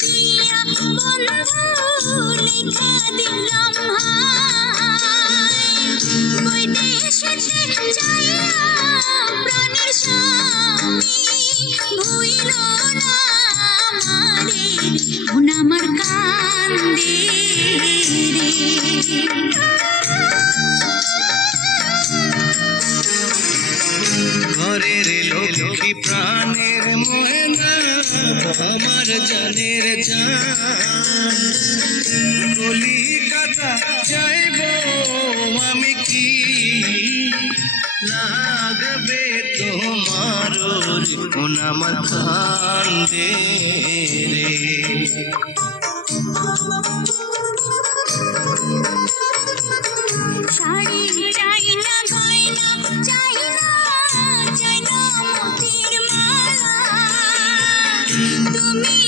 দিয়া বন্ধু লিখা দিলাম হায় বৈদেশেতে যাইয়া প্রাণের স্বামী ভুইল না আমারে মন আমার কান্দে রে ঘরের লক্ষ্মী প্রাণের ময়না আমার জানের জান কলিকাতা যাইব আমি কি লাগবে তোমার মন আমার কান্দে রে শাড়ি চাই না গয়না চাই না মতির মালা তুমি